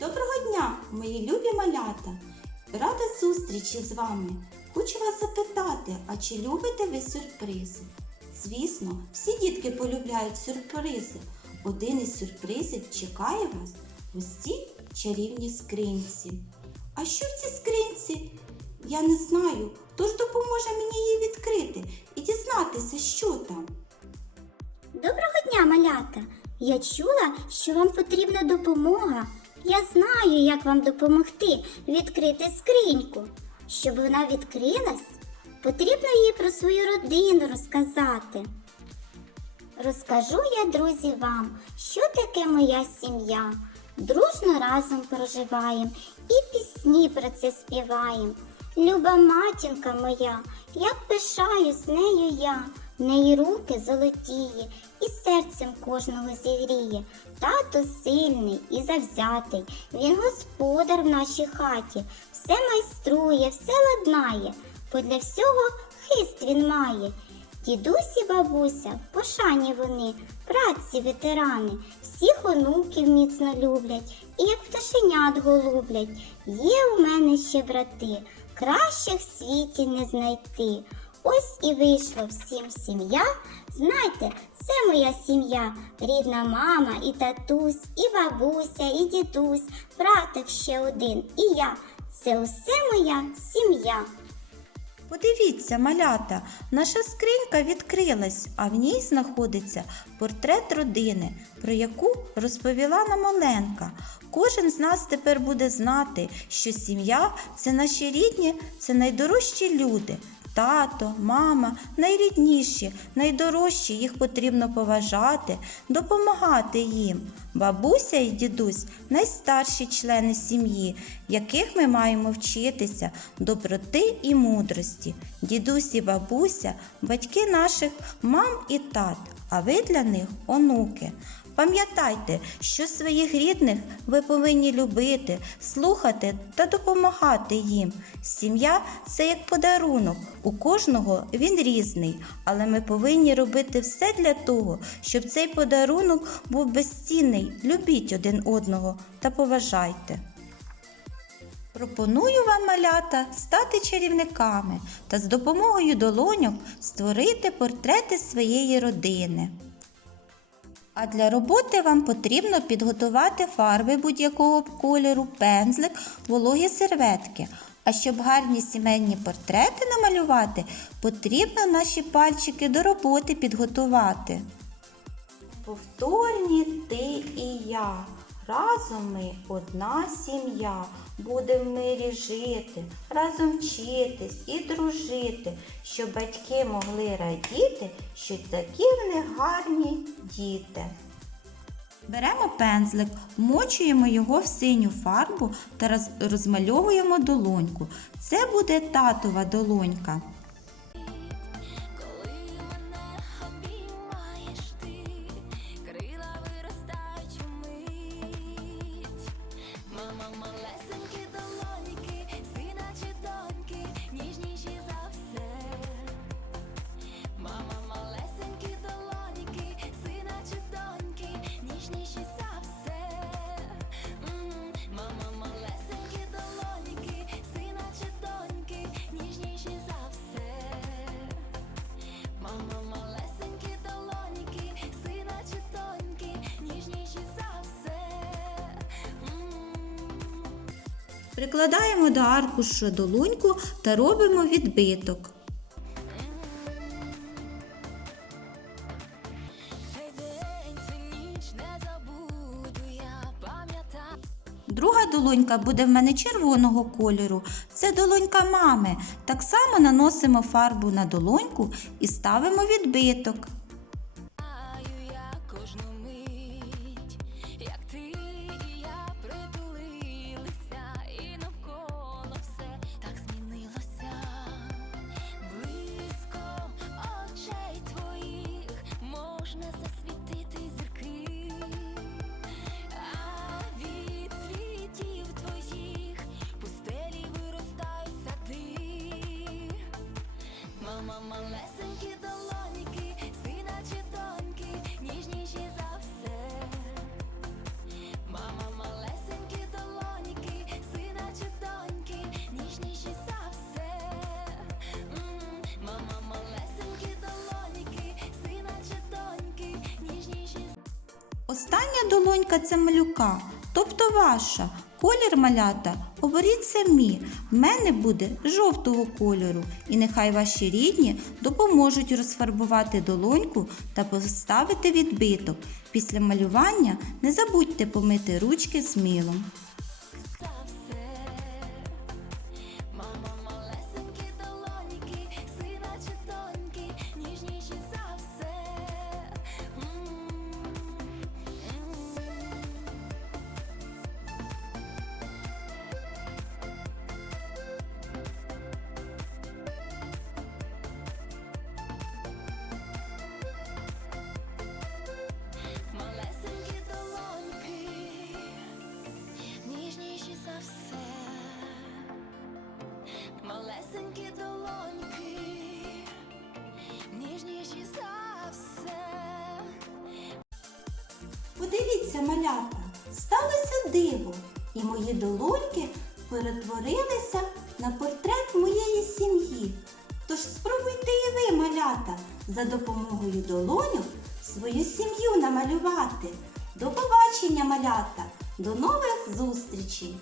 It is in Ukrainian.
Доброго дня, мої любі малята! Рада зустрічі з вами. Хочу вас запитати, а чи любите ви сюрпризи? Звісно, всі дітки полюбляють сюрпризи. Один із сюрпризів чекає вас ось цій чарівній скринці. А що в цій скринці? Я не знаю, тож допоможе мені її відкрити і дізнатися, що там. Доброго дня, малята! Я чула, що вам потрібна допомога. Я знаю, як вам допомогти відкрити скриньку. Щоб вона відкрилась, потрібно їй про свою родину розказати. Розкажу я, друзі, вам, що таке моя сім'я. Дружно разом проживаємо і пісні про це співаємо. Люба матінка моя, як пишаюсь нею я, неї руки золотіє, і серцем кожного зігріє. Тато сильний і завзятий, він господар в нашій хаті, все майструє, все ладнає, бо для всього хист він має. Дідусь і бабуся, пошані вони, праці ветерани, всіх онуків міцно люблять, і як пташенят голублять. Є у мене ще брати, кращих в світі не знайти. Ось і вийшло всім сім'я. Знайте, це моя сім'я, рідна мама і татусь, і бабуся, і дідусь, братик ще один, і я. Це усе моя сім'я. Подивіться, малята, наша скринька відкрилась, а в ній знаходиться портрет родини, про яку розповіла нам Оленка. Кожен з нас тепер буде знати, що сім'я це наші рідні, це найдорожчі люди. Тато, мама найрідніші, найдорожчі, їх потрібно поважати, допомагати їм. Бабуся і дідусь найстарші члени сім'ї, яких ми маємо вчитися доброти і мудрості. Дідусь і бабуся батьки наших мам і тат, а ви для них онуки. Пам'ятайте, що своїх рідних ви повинні любити, слухати та допомагати їм. Сім'я це як подарунок. У кожного він різний, але ми повинні робити все для того, щоб цей подарунок був безцінний. Любіть один одного та поважайте. Пропоную вам, малята, стати чарівниками та з допомогою долоньок створити портрети своєї родини. А для роботи вам потрібно підготувати фарби будь-якого кольору, пензлик, вологі серветки. А щоб гарні сімейні портрети намалювати, потрібно наші пальчики до роботи підготувати. Повторні ти і я. Разом ми одна сім'я. Будемо в мирі жити, разом вчитись і дружити, щоб батьки могли радіти, що такі в них гарні діти. Беремо пензлик, вмочуємо його в синю фарбу та розмальовуємо долоньку. Це буде татова долонька. Прикладаємо до аркушу долоньку та робимо відбиток. Друга долонька буде в мене червоного кольору. Це долонька мами. Так само наносимо фарбу на долоньку і ставимо відбиток. Остання долонька це малюка, тобто ваша. Колір малята оберіть самі. В мене буде жовтого кольору. І нехай ваші рідні допоможуть розфарбувати долоньку та поставити відбиток. Після малювання не забудьте помити ручки з милом. Малесенькі долоньки, ніжніші за все. Подивіться, малята, сталося диво, і мої долоньки перетворилися на портрет моєї сім'ї. Тож спробуйте і ви, малята, за допомогою долоньок свою сім'ю намалювати. До побачення, малята! До нових зустрічей!